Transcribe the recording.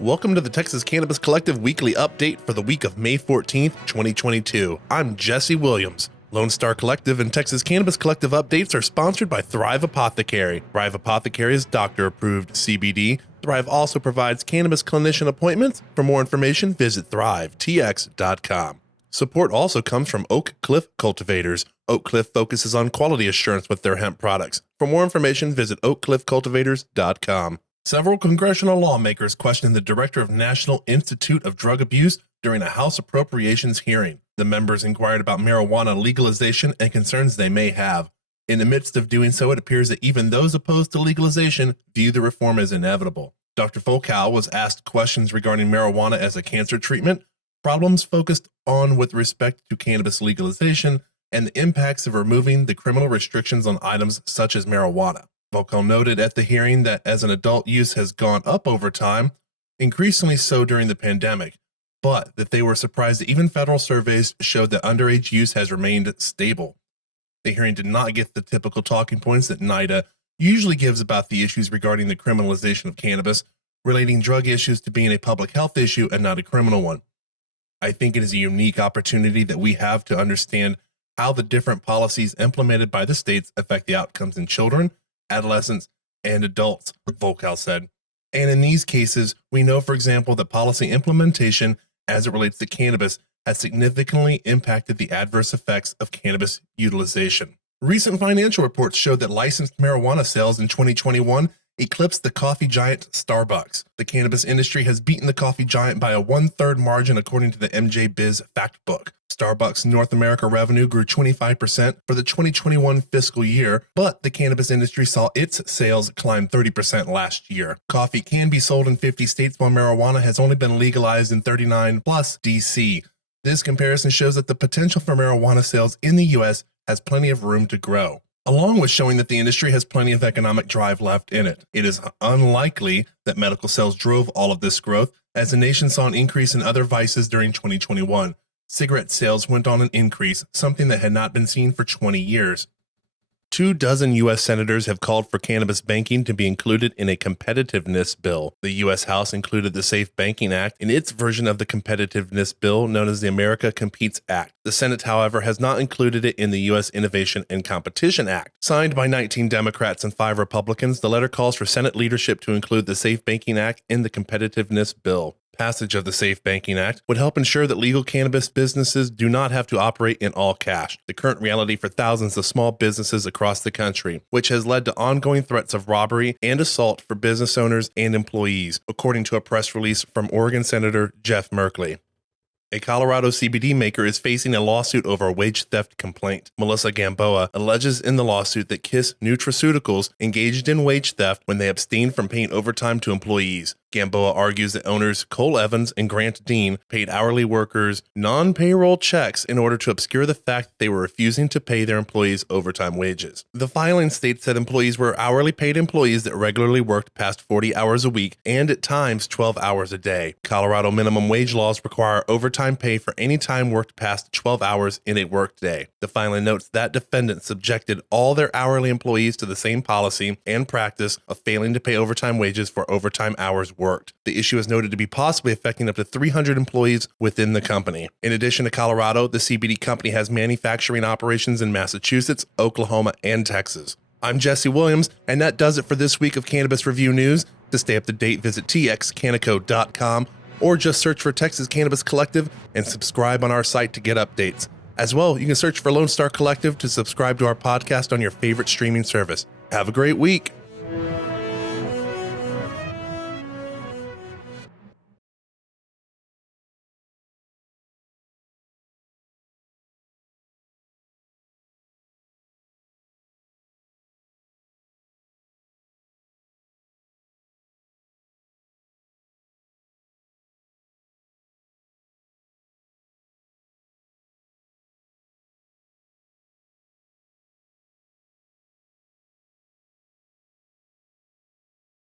Welcome to the Texas Cannabis Collective weekly update for the week of May 14th, 2022. I'm Jesse Williams. Lone Star Collective and Texas Cannabis Collective updates are sponsored by Thrive Apothecary. Thrive Apothecary is doctor-approved CBD. Thrive also provides cannabis clinician appointments. For more information, visit thrivetx.com. Support also comes from Oak Cliff Cultivators. Oak Cliff focuses on quality assurance with their hemp products. For more information, visit oakcliffcultivators.com. Several congressional lawmakers questioned the director of National Institute of Drug Abuse during a House Appropriations hearing. The members inquired about marijuana legalization and concerns they may have. In the midst of doing so, it appears that even those opposed to legalization view the reform as inevitable. Dr. Volkow was asked questions regarding marijuana as a cancer treatment, problems focused on with respect to cannabis legalization, and the impacts of removing the criminal restrictions on items such as marijuana. Volkow noted at the hearing that as an adult use has gone up over time, increasingly so during the pandemic, but that they were surprised that even federal surveys showed that underage use has remained stable. The hearing did not get the typical talking points that NIDA usually gives about the issues regarding the criminalization of cannabis, relating drug issues to being a public health issue and not a criminal one. I think it is a unique opportunity that we have to understand how the different policies implemented by the states affect the outcomes in children, adolescents, and adults, Volkow said. And in these cases, we know, for example, that policy implementation as it relates to cannabis has significantly impacted the adverse effects of cannabis utilization. Recent financial reports showed that licensed marijuana sales in 2021 eclipsed the coffee giant Starbucks. The cannabis industry has beaten the coffee giant by a 1/3 margin according to the MJ Biz Fact Book. Starbucks North America revenue grew 25% for the 2021 fiscal year, but the cannabis industry saw its sales climb 30% last year. Coffee can be sold in 50 states while marijuana has only been legalized in 39 plus DC. This comparison shows that the potential for marijuana sales in the U.S. has plenty of room to grow, along with showing that the industry has plenty of economic drive left in it. It is unlikely that medical sales drove all of this growth, as the nation saw an increase in other vices during 2021. Cigarette sales went on an increase, something that had not been seen for 20 years. 24 U.S. senators have called for cannabis banking to be included in a competitiveness bill. The U.S. House included the Safe Banking Act in its version of the competitiveness bill known as the America Competes Act. The Senate, however, has not included it in the U.S. Innovation and Competition Act. Signed by 19 Democrats and 5 Republicans, the letter calls for Senate leadership to include the Safe Banking Act in the competitiveness bill. Passage of the Safe Banking Act would help ensure that legal cannabis businesses do not have to operate in all cash, the current reality for thousands of small businesses across the country, which has led to ongoing threats of robbery and assault for business owners and employees, according to a press release from Oregon Senator Jeff Merkley. A Colorado CBD maker is facing a lawsuit over a wage theft complaint. Melissa Gamboa alleges in the lawsuit that Kiss Nutraceuticals engaged in wage theft when they abstained from paying overtime to employees. Gamboa argues that owners Cole Evans and Grant Dean paid hourly workers non-payroll checks in order to obscure the fact that they were refusing to pay their employees overtime wages. The filing states that employees were hourly paid employees that regularly worked past 40 hours a week and at times 12 hours a day. Colorado minimum wage laws require overtime pay for any time worked past 12 hours in a workday. The filing notes that defendants subjected all their hourly employees to the same policy and practice of failing to pay overtime wages for overtime hours worked. The issue is noted to be possibly affecting up to 300 employees within the company. In addition to Colorado, the CBD company has manufacturing operations in Massachusetts, Oklahoma, and Texas. I'm Jesse Williams, and that does it for this week of Cannabis Review News. To stay up to date, visit txcanico.com or just search for Texas Cannabis Collective and subscribe on our site to get updates. As well, you can search for Lone Star Collective to subscribe to our podcast on your favorite streaming service. Have a great week.